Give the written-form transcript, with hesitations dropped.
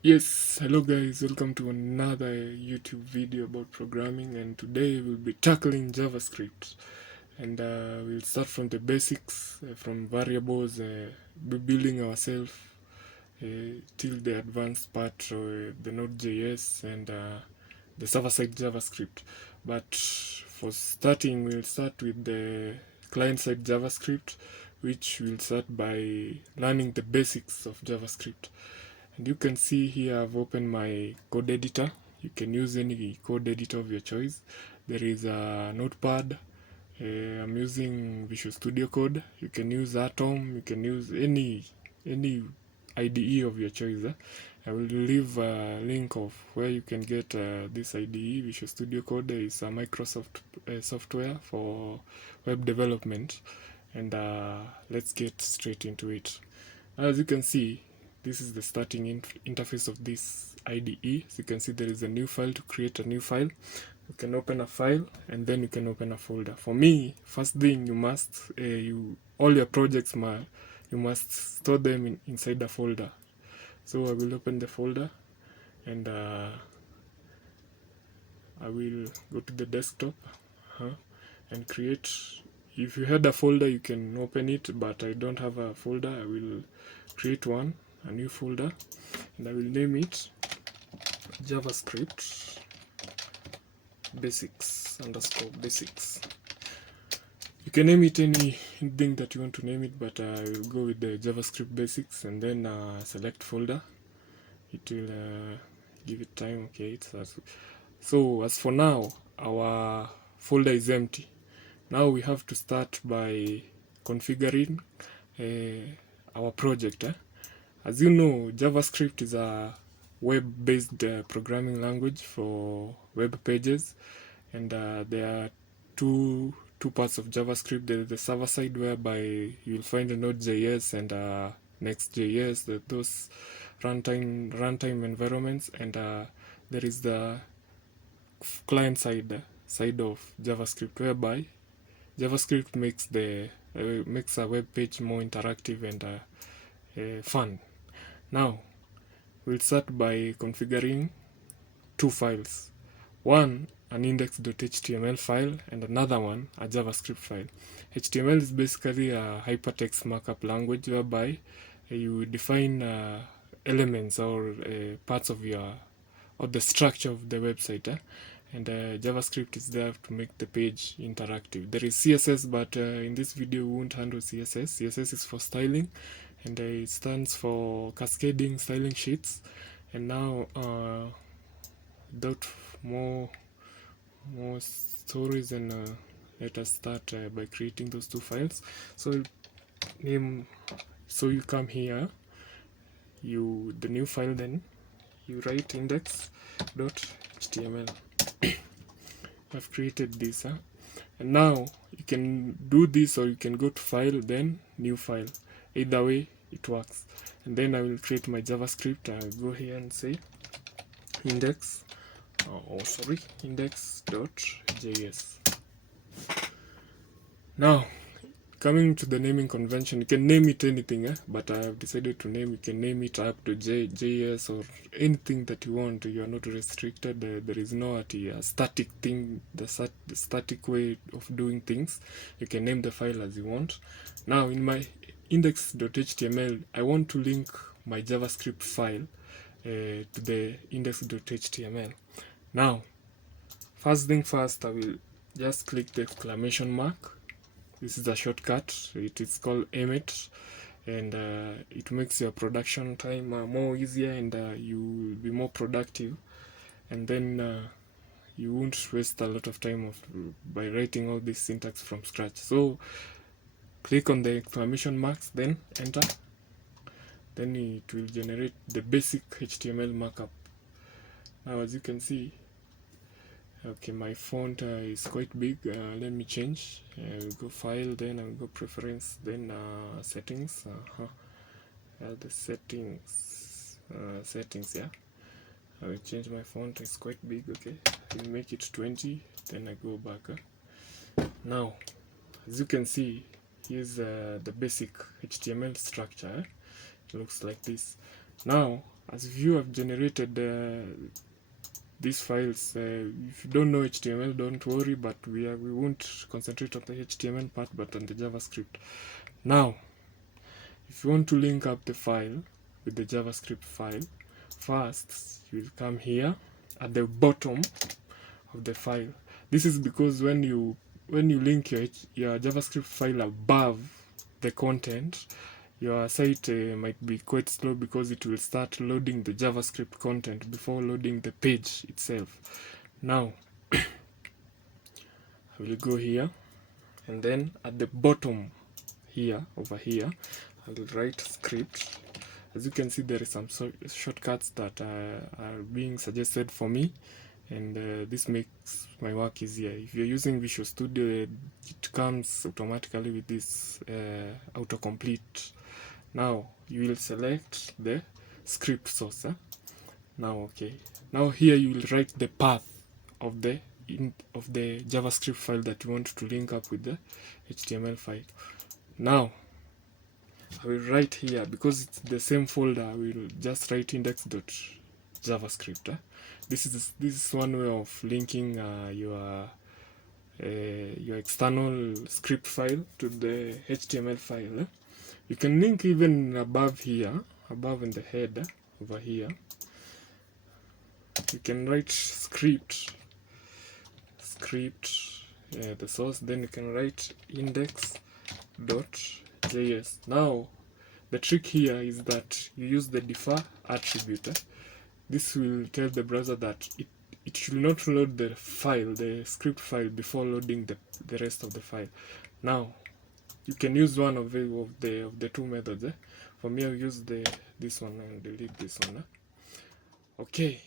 Yes, hello guys, welcome to another YouTube video about programming, and today we'll be tackling JavaScript. And we'll start from the basics, from variables, building ourselves till the advanced part, the Node.js and the server-side JavaScript. But for starting, we'll start with the client-side JavaScript, which will start by learning the basics of JavaScript. And you can see here I've opened my code editor. You can use any code editor of your choice. There is a notepad. I'm using Visual Studio Code. You can use Atom. You can use any IDE of your choice. I will leave a link of where you can get this IDE. Visual Studio Code is a Microsoft software for web development. And let's get straight into it. As you can see, this is the starting interface of this IDE. So you can see there is a new file. To create a new file, you can open a file and then you can open a folder. For me, first thing you must all your projects you must store them inside a folder. So I will open the folder and I will go to the desktop and create. If you had a folder, you can open it, but I don't have a folder. I will create a new folder, and I will name it JavaScript basics _ basics. You can name it anything that you want to name it, but I will go with the JavaScript basics and then select folder. It will give it time. Okay, so as for now, our folder is empty. Now we have to start by configuring our project. As you know, JavaScript is a web-based programming language for web pages, and there are two parts of JavaScript. There is the server side, whereby you'll find the Node.js and Next.js, those runtime environments, and there is the client side of JavaScript, whereby JavaScript makes a web page more interactive and fun. Now, we'll start by configuring two files. One, an index.html file, and another one, a JavaScript file. HTML is basically a hypertext markup language, whereby you define elements or parts of the structure of the website. And JavaScript is there to make the page interactive. There is CSS, but in this video we won't handle CSS. CSS is for styling, and it stands for cascading styling sheets. And now, without more stories, and let us start by creating those two files. So you come here, the new file, then you write index.html. I've created this, and now you can do this, or you can go to file, then new file. Either way it works. And then I will create my JavaScript. I'll go here and say index.js. Now, coming to the naming convention, you can name it anything, but I have decided to you can name it up to JS or anything that you want. You are not restricted. There is no a static thing, the static way of doing things. You can name the file as you want. Now, in my index.html, I want to link my JavaScript file to the index.html. Now, first thing first, I will just click the exclamation mark. This is a shortcut. It is called Emmet, and it makes your production time more easier, and you will be more productive. And then you won't waste a lot of time by writing all this syntax from scratch. So click on the exclamation marks, then enter. Then it will generate the basic HTML markup. Now, as you can see, okay, my font is quite big. Let me change. I will go file, then I will go preference, then settings. The settings, yeah. I will change my font. It's quite big. Okay, I will make it 20. Then I go back. Now, as you can see, here's the basic HTML structure. It looks like this. Now, as you have generated these files. If you don't know HTML, don't worry, but we won't concentrate on the HTML part, but on the JavaScript. Now, if you want to link up the file with the JavaScript file, first you will come here at the bottom of the file. This is because when you link your JavaScript file above the content, your site might be quite slow, because it will start loading the JavaScript content before loading the page itself. Now, I will go here, and then at the bottom here, over here, I will write script. As you can see, there is some shortcuts that are being suggested for me, and this makes my work easier. If you're using Visual Studio, it comes automatically with this autocomplete. Now you will select the script source. Now here you will write the path of the JavaScript file that you want to link up with the HTML file. Now I will write here, because it's the same folder, I will just write index.javascript. This is one way of linking your external script file to the HTML file. You can link even above here, above in the header over here. You can write script, the source. Then you can write index.js. Now the trick here is that you use the defer attribute. This will tell the browser that it should not load the file, the script file, before loading the rest of the file. Now you can use one of the two methods. For me, I'll use this one and delete this one. Okay,